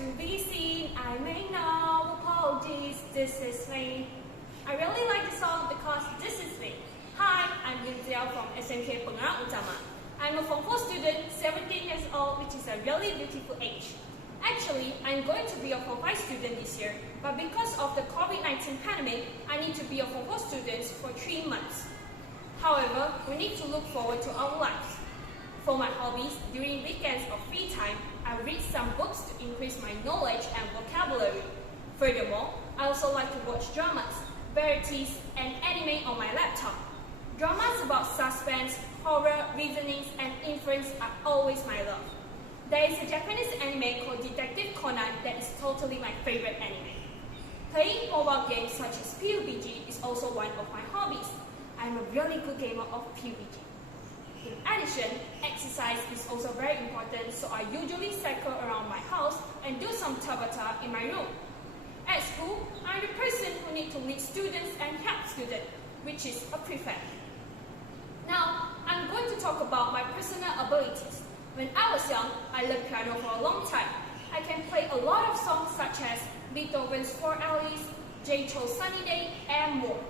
to be seen, I may know, apologies, this is me. I really like the song because this is me. Hi, I'm Nilam from SMK PENGERANG UTAMA. I'm a Form 4 student, 17 years old, which is a really beautiful age. Actually, I'm going to be a Form 5 student this year, but because of the COVID-19 pandemic, I need to be a Form 4 student for 3 months. However, we need to look forward to our lives. For my hobbies, during weekends or free time, I read some books to increase my knowledge and vocabulary. Furthermore, I also like to watch dramas, varieties, and anime on my laptop. Dramas about suspense, horror, reasonings, and inference are always my love. There is a Japanese anime called Detective Conan that is totally my favorite anime. Playing mobile games such as PUBG is also one of my hobbies. I'm a really good gamer of PUBG. In addition, exercise is also very important, so I usually cycle around my house and do some tabata in my room. At school, I'm the person who needs to lead students and help students, which is a prefect. Now, I'm going to talk about my personal abilities. When I was young, I learned piano for a long time. I can play a lot of songs such as Beethoven's Four Alleys, J. Cho's Sunny Day, and more.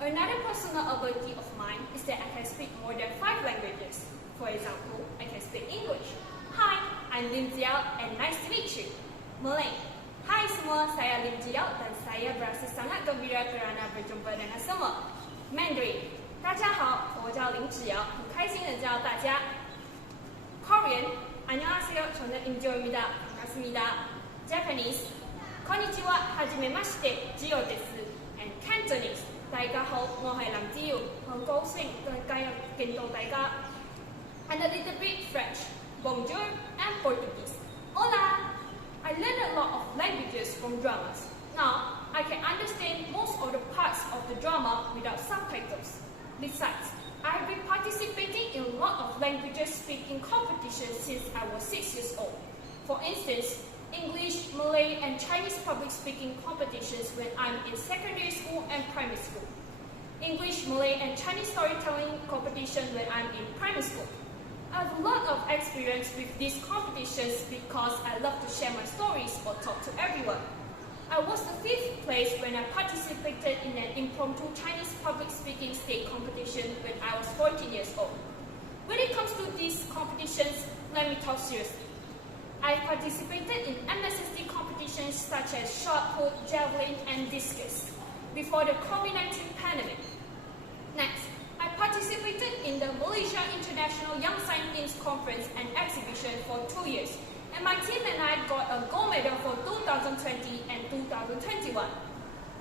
Another personal ability of mine is that I can speak more than 5 languages. For example, I can speak English. Hi, I'm Lim Jiao and nice to meet you. Malay. Hai semua, saya Lim Jiao dan saya berasa sangat gembira kerana berjumpa dengan semua. Mandarin. 大家好，我叫林子瑶，很开心能见到大家。Korean. 안녕하세요, 저는 임지호입니다. 반갑습니다. Japanese. konnichiwa, hajimemashite, Jiho desu. And Cantonese. 大家好，我係林子瑤，很高興見到大家。And a little bit French, bonjour, and Portuguese. Hola! I learned a lot of languages from dramas. Now, I can understand most of the parts of the drama without subtitles. Besides, I have been participating in a lot of languages speaking competitions since I was 6 years old. For instance, English, Malay, and Chinese public speaking competitions when I'm in secondary school and primary school. English, Malay, and Chinese storytelling competition when I'm in primary school. I have a lot of experience with these competitions because I love to share my stories or talk to everyone. I was the 5th place when I participated in an impromptu Chinese public speaking state competition when I was 14 years old. When it comes to these competitions, let me talk seriously. I participated in MSSD competitions such as shot put, javelin, and discus before the COVID-19 pandemic. Next, I participated in the Malaysia International Young Scientists Conference and Exhibition for 2 years, and my team and I got a gold medal for 2020 and 2021.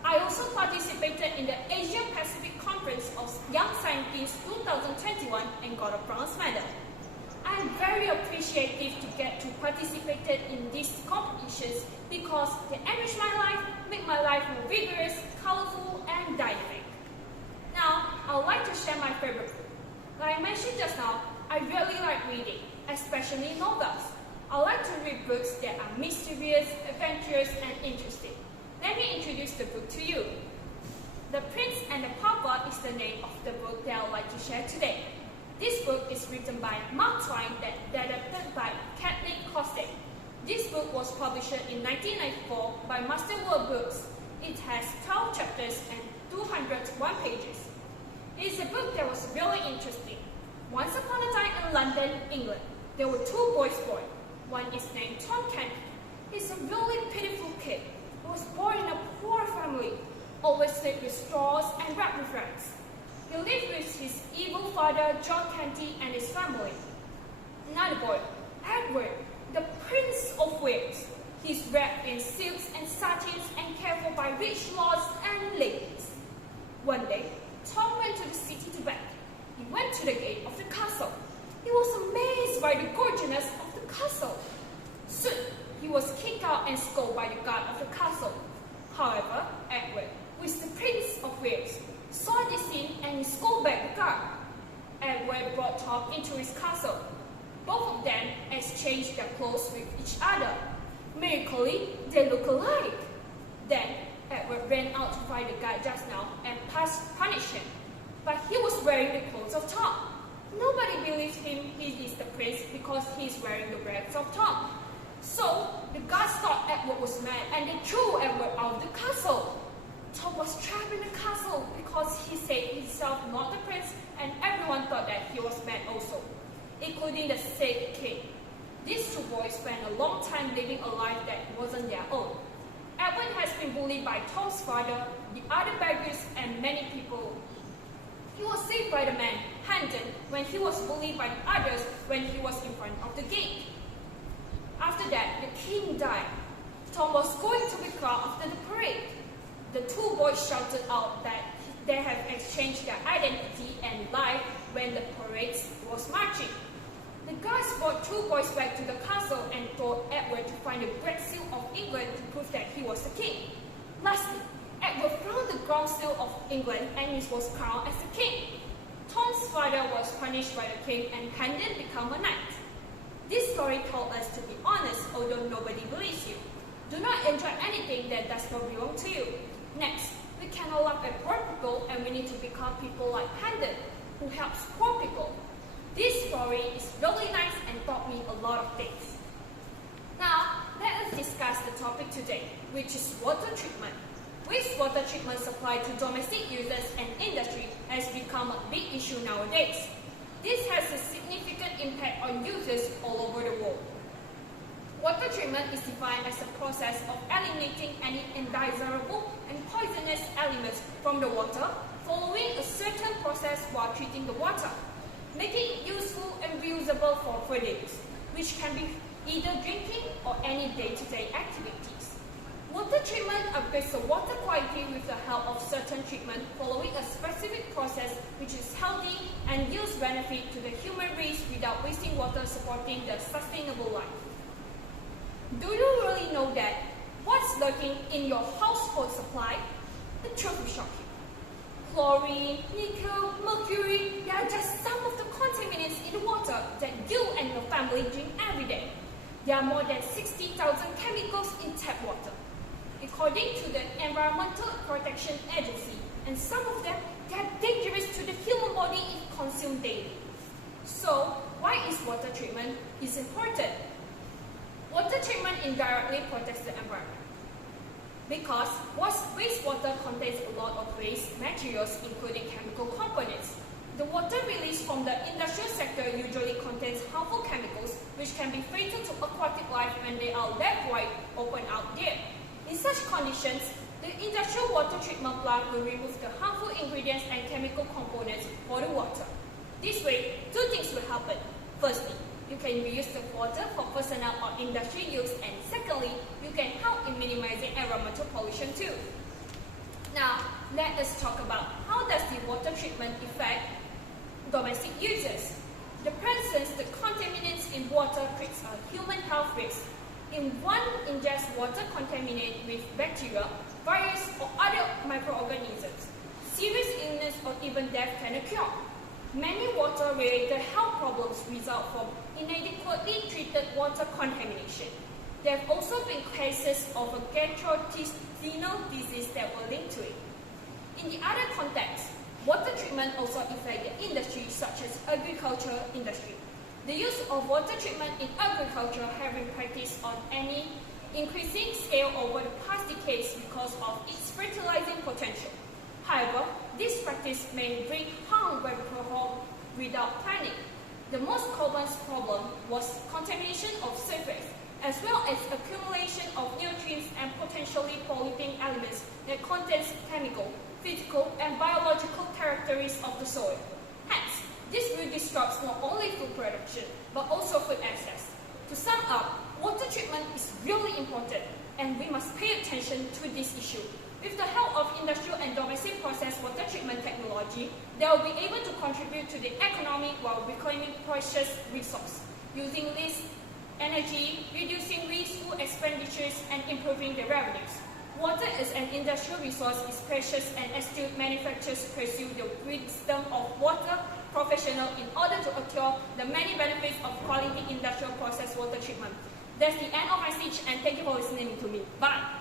I also participated in the Asia Pacific Conference of Young Scientists 2021 and got a bronze medal. I am very appreciative to get to participate in these competitions because they enrich my life, make my life more vigorous, colorful, and dynamic. Now, I would like to share my favorite book. Like I mentioned just now, I really like reading, especially novels. I like to read books that are mysterious, adventurous, and interesting. Let me introduce the book to you. The Prince and the Pauper is the name of the book that I would like to share today. This book is written by Mark Twain and adapted by Kathleen Kostek. This book was published in 1994 by Masterworld Books. It has 12 chapters and 201 pages. It is a book that was really interesting. Once upon a time in London, England, there were 2 boys born. One is named Tom Kent. He's a really pitiful kid. He was born in a poor family, always slept with straws and wrapped with rags. He lived with his evil father, John Canty, and his family. Another boy, Edward, the Prince of Wales. He's wrapped in silks and satins and cared for by rich lords and ladies. One day, Tom went to the city to beg. He went to the gate of the castle. He was amazed by the gorgeousness of the castle. Soon, he was kicked out and scolded by the guard of the castle. However, Edward, who is the Prince of Wales, saw this scene and he scolded back the guard. Edward brought Tom into his castle. Both of them exchanged their clothes with each other. Miraculously, they look alike. Then, Edward ran out to find the guy just now and punished him. But he was wearing the clothes of Tom. Nobody believes him he is the prince because he is wearing the rags of Tom. So the guards thought Edward was mad and they threw Edward out of the castle. Tom was trapped in the castle because he said himself not the prince, and everyone thought that he was mad also, including the said king. These two boys spent a long time living a life that wasn't their own. Edward has been bullied by Tom's father, the other beggars, and many people. He was saved by the man, Hendon, when he was bullied by the others when he was in front of the gate. After that, the king died. Tom was going to be crowned after the parade. The two boys shouted out that they had exchanged their identity and life when the parade was marching. The guards brought two boys back to the castle and told Edward to find the Great Seal of England to prove that he was the king. Lastly, Edward found the Ground Seal of England and he was crowned as the king. Tom's father was punished by the king and Hendon became a knight. This story told us to be honest, although nobody believes you. Do not enjoy anything that does not belong to you. Next, we cannot laugh at poor people and we need to become people like Hendon, who helps poor people. This story is really nice and taught me a lot of things. Now, let us discuss the topic today, which is water treatment. Wastewater treatment supply to domestic users and industry has become a big issue nowadays. This has a significant impact on users all over the world. Water treatment is defined as a process of eliminating any undesirable and poisonous elements from the water following a certain process while treating the water, making it useful and reusable for further use, which can be either drinking or any day-to-day activities. Water treatment upgrades the water quality with the help of certain treatment following a specific process which is healthy and yields benefit to the human race without wasting water, supporting the sustainable life. Do you really know that what's lurking in your household supply? The truth will shock you. Chlorine, nickel, mercury, they are just some of the contaminants in the water that you and your family drink every day. There are more than 60,000 chemicals in tap water, according to the Environmental Protection Agency, and some of them they are dangerous to the human body if consumed daily. So, why is water treatment important? Water treatment indirectly protects the environment because wastewater contains a lot of waste materials, including chemical components. The water released from the industrial sector usually contains harmful chemicals which can be fatal to aquatic life when they are left wide open out there. In such conditions, the industrial water treatment plant will remove the harmful ingredients and chemical components for the water. This way, two things will happen. Firstly, you can reuse the water for personal or industrial use, and secondly, you can help in minimizing environmental pollution too. Now, let us talk about how does the water treatment affect domestic users. The presence of the contaminants in water creates a human health risk. In one ingest water contaminated with bacteria, virus, or other microorganisms, serious illness or even death can occur. Many water-related health problems result from inadequately treated water contamination. There have also been cases of a gastrointestinal disease that were linked to it. In the other context, water treatment also affects the industry such as agriculture industry. The use of water treatment in agriculture has been practiced on an increasing scale over the past decades because of its fertilizing potential. However, this practice may bring harm when performed without planning. The most common problem was contamination of surface, as well as accumulation of nutrients and potentially polluting elements that contains chemical, physical, and biological characteristics of the soil. Hence, this will disrupt not only food production, but also food access. To sum up, water treatment is really important, and we must pay attention to this issue. With the help of industrial and domestic process water treatment technology, they will be able to contribute to the economy while reclaiming precious resources, using less energy, reducing wasteful expenditures, and improving their revenues. Water as an industrial resource is precious, and astute manufacturers pursue the wisdom of water professionals in order to acquire the many benefits of quality industrial process water treatment. That's the end of my speech, and thank you for listening to me. Bye!